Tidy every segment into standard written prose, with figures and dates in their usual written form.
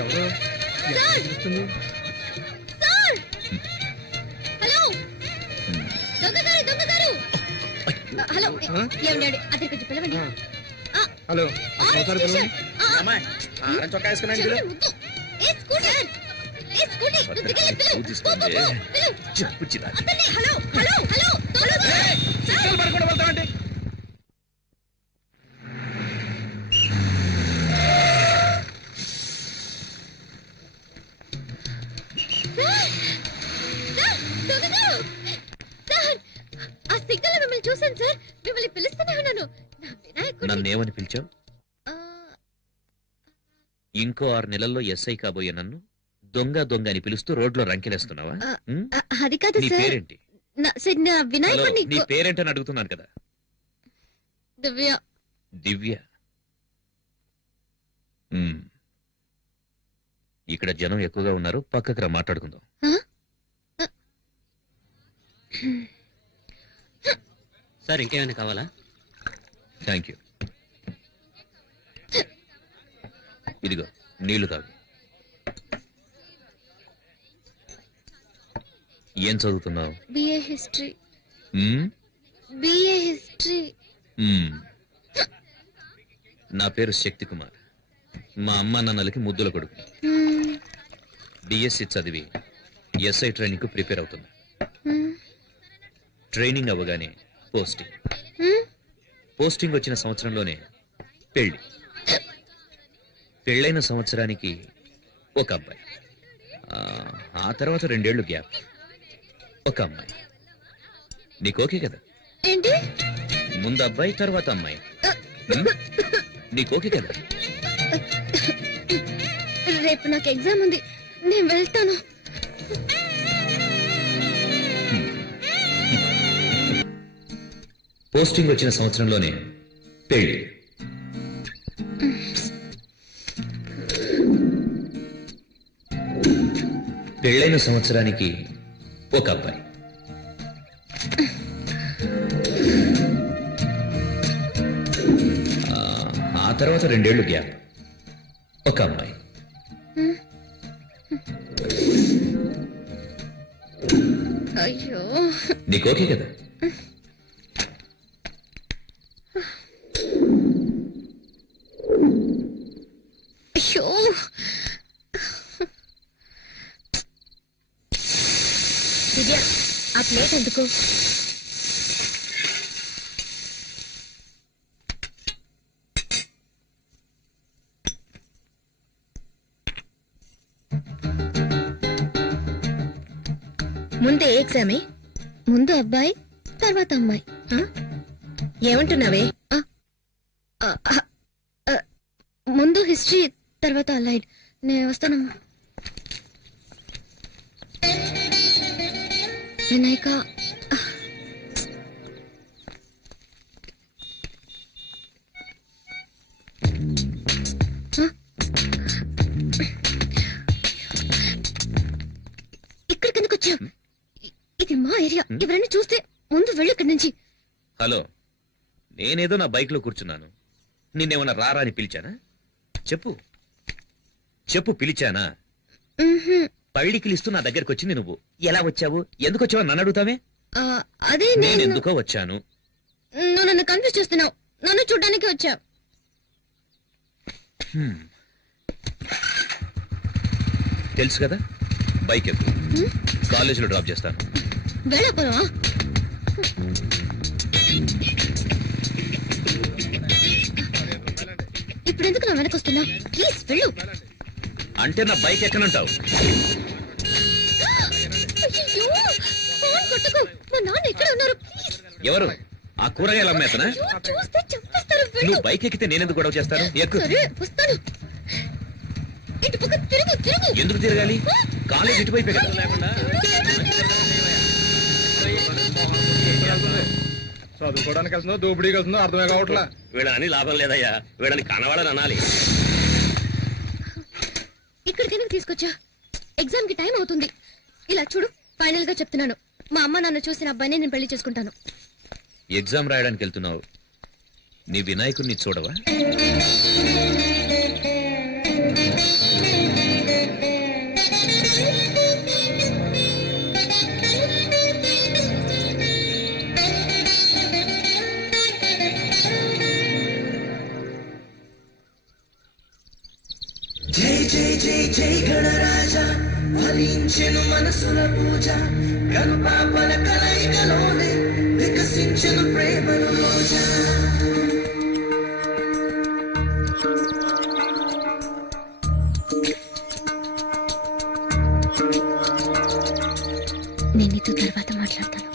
ఎవరు హలో ఏమండి అతని కొంచెం పిలవండి. హలో చొక్కా వేసుకున్నాను. ఆ సిగ్నల్ మిమ్మల్ని చూసాను సార్. మిమ్మల్ని పిలుస్తూనే ఉన్నాను. నన్నేమని పిలిచావు? ఇంకో 6 నెలల్లో ఎస్ఐ కాబోయే నన్ను దొంగ దొంగ అని పిలుస్తూ రోడ్లో రంకెలేస్తున్నావా? అది కాదు నీ సార్. పేరేంటి? వినాయకుడిని. నీ పేరేంటని అడుగుతున్నాను కదా. దివ్య. దివ్య. ఇక్కడ జనం ఎక్కువగా ఉన్నారు, పక్కకు రా మాట్లాడుకుందాం. సార్ ఇంకేమైనా కావాలా? Thank you. ఇదిగో నీళ్లు తాగు. ఏం చదువుతున్నావు? BA history. BA history. నా పేరు శక్తి కుమార్. మా అమ్మా నాన్నలకి ముద్దుల కొడుకు. డిఎస్సి చదివి ఎస్ఐ ట్రైనింగ్ కు ప్రిపేర్ అవుతున్నా. ట్రైనింగ్ అవ్వగానే పోస్టింగ్ వచ్చిన సంవత్సరంలోనే పెళ్లి. పెళ్ళైన సంవత్సరానికి ఒక అబ్బాయి. ఆ తర్వాత 2 ఏళ్లు గ్యాప్. ఒక అమ్మాయి. నీకు ఓకే కదా? ఏంటి? ముందు అబ్బాయి తర్వాత అమ్మాయి. నీకు ఓకే కదా? రేపు నాకు ఎగ్జామ్ ఉంది, నేను వెళ్తాను. పోస్టింగ్ వచ్చిన సంవత్సరంలోనే పెళ్లి. పెళ్ళైన సంవత్సరానికి ఒక అబ్బాయి. ఆ తర్వాత 2 ఏళ్లు గ్యాప్. ఒక అమ్మాయి. అయ్యో, నీకు ఓకే కదా? అయ్యో, దివ్య ఆ ప్లేట్ ఎందుకు? ముందు ఏ ఎగ్జామే? ముందు అబ్బాయి తర్వాత అమ్మాయి. ఏమంటున్నావే? ముందు హిస్టరీ తర్వాత అలైడ్. నేను వస్తానమ్మా. వినాయక, ఇక్కడికి ఎందుకు వచ్చావు? ఇది మా ఏరియా. ఎవరైనా చూస్తే ముందు వెళ్ళు ఇక్కడి నుంచి. హలో, నేనేదో నా బైక్ లో కూర్చున్నాను. నిన్నేమన్నా రారా అని పిలిచానా? చెప్పు చెప్పు, పిలిచానా? పళ్ళికిలిస్తూ నా దగ్గరకు వచ్చింది నువ్వు. ఎలా వచ్చావు, ఎందుకు వచ్చావు నన్ను అడుగుతావే? అదే నేను ఎందుకో వచ్చాను. నువ్వు నన్ను కన్ఫ్యూజ్ చేస్తున్నావు. నన్ను చూడ్డానికి వచ్చావు. తెలుసు కదా, బైక్ ఎక్కు, కాలేజీలో డ్రాప్ చేస్తాను. వెళ్ళకపోవా? ఇప్పుడు ఎందుకు నా వెనక వస్తున్నావు? ప్లీజ్ వెళ్ళు. అంటే నా బైక్ ఎక్కనంటావు? మా నాన్న ఎక్కడ ఉన్నారు? ఎవరు? ఆ కూరగాయలు అమ్మేతనా? చూస్తే చంపేస్తారు. నువ్వు బైక్ ఎక్కితే నేనెందుకు గొడవ చేస్తాను? ఎక్కు. వస్తాను. ఇటు పక్క తిరుగు. తిరుగు. ఎందుకు తిరగాలి? కాలేజ్ ఇటువైపే కదా. చదువుకోవడానికి వెళ్తుందో దోపిడీకి వెళ్తుందో అర్థమే కావట్లా. వీళ్ళని లాభం లేదయ్యా, వీళ్ళని కనవాడని అనాలి. ఇక్కడికి ఎందుకు తీసుకొచ్చా? ఎగ్జామ్ కి టైం అవుతుంది. ఇలా చూడు, ఫైనల్ గా చెప్తున్నాను, మా అమ్మ నాన్న చూసిన అబ్బాయిని నేను పెళ్లి చేసుకుంటాను. ఎగ్జామ్ రాయడానికి వెళ్తున్నావు, నీ వినాయకుడిని చూడవా? జై జై జై జై గణరాజా ఫలించెను మనసుల పూజ కనుపాపల కలయికలోనే వికసించెను ప్రేమను రోజా నేను నీతో తర్వాత మాట్లాడతాను.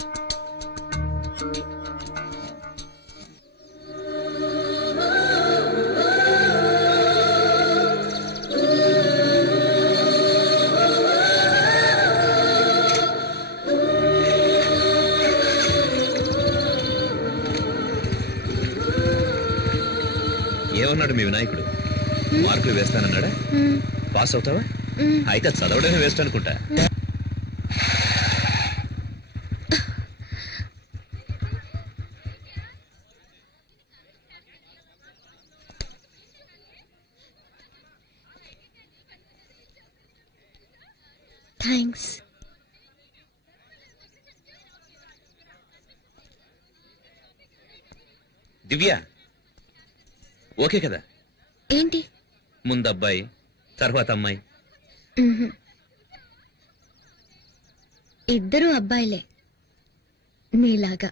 ఏమన్నాడు మీ వినాయకుడు? మార్కులు వేస్తానన్నాడా? పాస్ అవుతావా? అయితే చదవడమే వేస్ట్ అనుకుంటా. థ్యాంక్స్. దివ్య ఓకే కదా? ఏంటి? ముందు అబ్బాయి, తర్వాత అమ్మాయి. ఇద్దరు అబ్బాయిలే నీలాగా.